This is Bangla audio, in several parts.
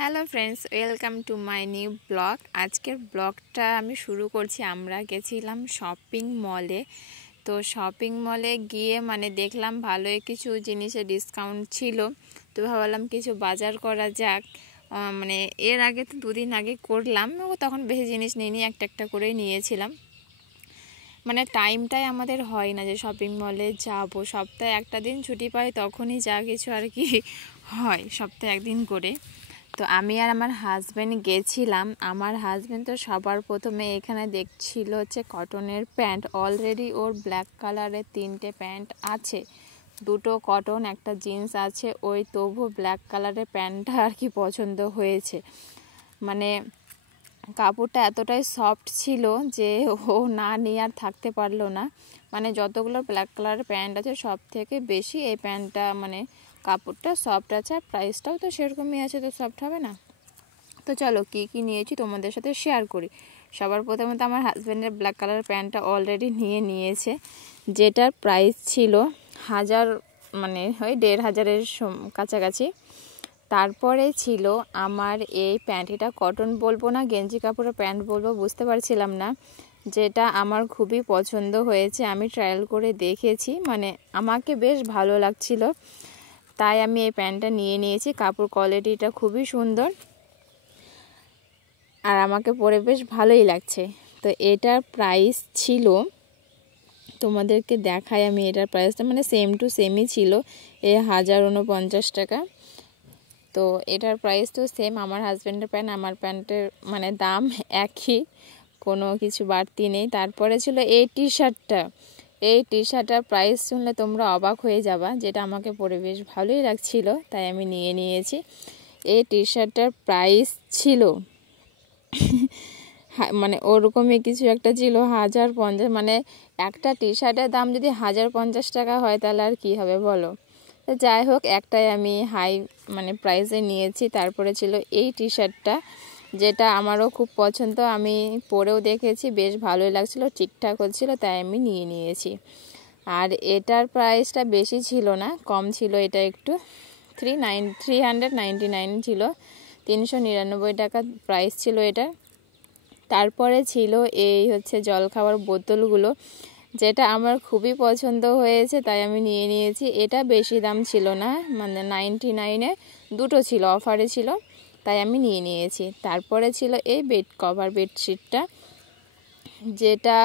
Hello friends, welcome to my new blog. আজকের ব্লগটা আমি শুরু করছি। আমরা গেছিলাম শপিং মলে। তো শপিং মলে গিয়ে দেখলাম ভালোই কিছু জিনিসে ডিসকাউন্ট ছিল। তো ভাবলাম কিছু বাজার করা যাক। এর আগে তো দুদিন আগে করলাম, তখন বেশি জিনিস নিইনি, একটা একটা করে নিয়েছিলাম। টাইমটাই আমাদের হয় না যে শপিং মলে যাব। সপ্তাহে একটা দিন ছুটি পাই, তখনই যা কিছু আর কি হয়, সপ্তাহে একদিন করে। তো আমি আর আমার হাজব্যান্ড গেছিলাম। আমার হাজব্যান্ড তো সবার প্রথমে এখানে দেখছিল হচ্ছে কটনের প্যান্ট। অলরেডি ওর ব্ল্যাক কালারের 3টে প্যান্ট আছে, 2টো কটন, একটা জিন্স আছে। ওই তবু ব্ল্যাক কালারের প্যান্টটা আর কি পছন্দ হয়েছে। কাপড়টা এতটাই সফট ছিল যে ও না নিয়ে আর থাকতে পারলো না। যতগুলো ব্ল্যাক কালারের প্যান্ট আছে সব থেকে বেশি এই প্যান্টটা কাপড়টা সফট আছে, আর প্রাইসটাও তো সেরকমই আছে, তো সফট হবে না। তো চলো কি কি নিয়েছি তোমাদের সাথে শেয়ার করি। সবার প্রথমে তো আমার হাজব্যান্ডের ব্ল্যাক কালারের প্যান্টটা অলরেডি নিয়েছে, যেটার প্রাইস ছিল 1000, ওই 1500-এর কাছাকাছি। তারপরে ছিল আমার এই প্যান্ট। এটা কটন বলবো না গেঞ্জি কাপড়ের প্যান্ট বলবো বুঝতে পারছিলাম না, যেটা আমার খুবই পছন্দ হয়েছে। আমি ট্রায়াল করে দেখেছি, আমাকে বেশ ভালো লাগছিল, তাই আমি এই প্যান্টটা নিয়েছি। কাপড় কোয়ালিটিটা খুবই সুন্দর আর আমাকে পরে বেশ ভালোই লাগছে। তো এটার প্রাইস ছিল, তোমাদেরকে দেখাই আমি, এটার প্রাইসটা সেম টু সেমই ছিল, 1049 টাকা। তো এটার প্রাইস তো সেম। আমার হাজব্যান্ডের প্যান্ট আমার প্যান্টের দাম একই, কোনো কিছু বাড়তি নেই। তারপরে ছিল এই টি শার্টটার প্রাইস শুনলে তোমরা অবাক হয়ে যাবা, যেটা আমাকে পরে বেশ ভালোই লাগছিল, তাই আমি নিয়েছি। এই টি শার্টটার প্রাইস ছিল ওরকমই কিছু একটা ছিল 1050। একটা টি শার্টের দাম যদি 1050 টাকা হয় তাহলে আর কি হবে বলো। তো যাই হোক, একটাই আমি হাই প্রাইসে নিয়েছি। তারপরে ছিল এই টি শার্টটা, যেটা আমারও খুব পছন্দ, আমি পরেও দেখেছি, বেশ ভালোই লাগছিল, ঠিকঠাক হচ্ছিল, তাই আমি নিয়েছি। আর এটার প্রাইসটা বেশি ছিল না, কম ছিল, এটা একটু 399 ছিল, 399 টাকা প্রাইস ছিল এটা। তারপরে ছিল এই হচ্ছে জলখাবার বোতলগুলো, যেটা আমার খুবই পছন্দ হয়েছে, তাই আমি নিয়েছি। এটা বেশি দাম ছিল না, 99-এ 2টো ছিল, অফারে ছিল, তাই আমি নিয়েছি। তারপরে ছিল এই বেডশিটটা, যেটা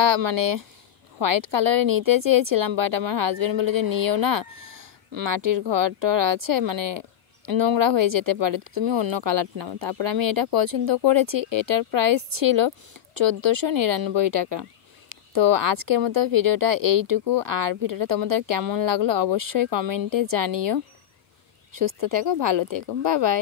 হোয়াইট কালারে নিতে চেয়েছিলাম, বাট আমার হাজব্যান্ড বলে যে নিও না, মাটির ঘর আছে, নোংরা হয়ে যেতে পারে, তো তুমি অন্য কালার নাও। তারপর আমি এটা পছন্দ করেছি। এটার প্রাইস ছিল 1499 টাকা। তো আজকের মতো ভিডিওটা এইটুকু। আর ভিডিওটা তোমাদের কেমন লাগলো অবশ্যই কমেন্টে জানিও। সুস্থ থেকো, ভালো থেকো, বাই বাই।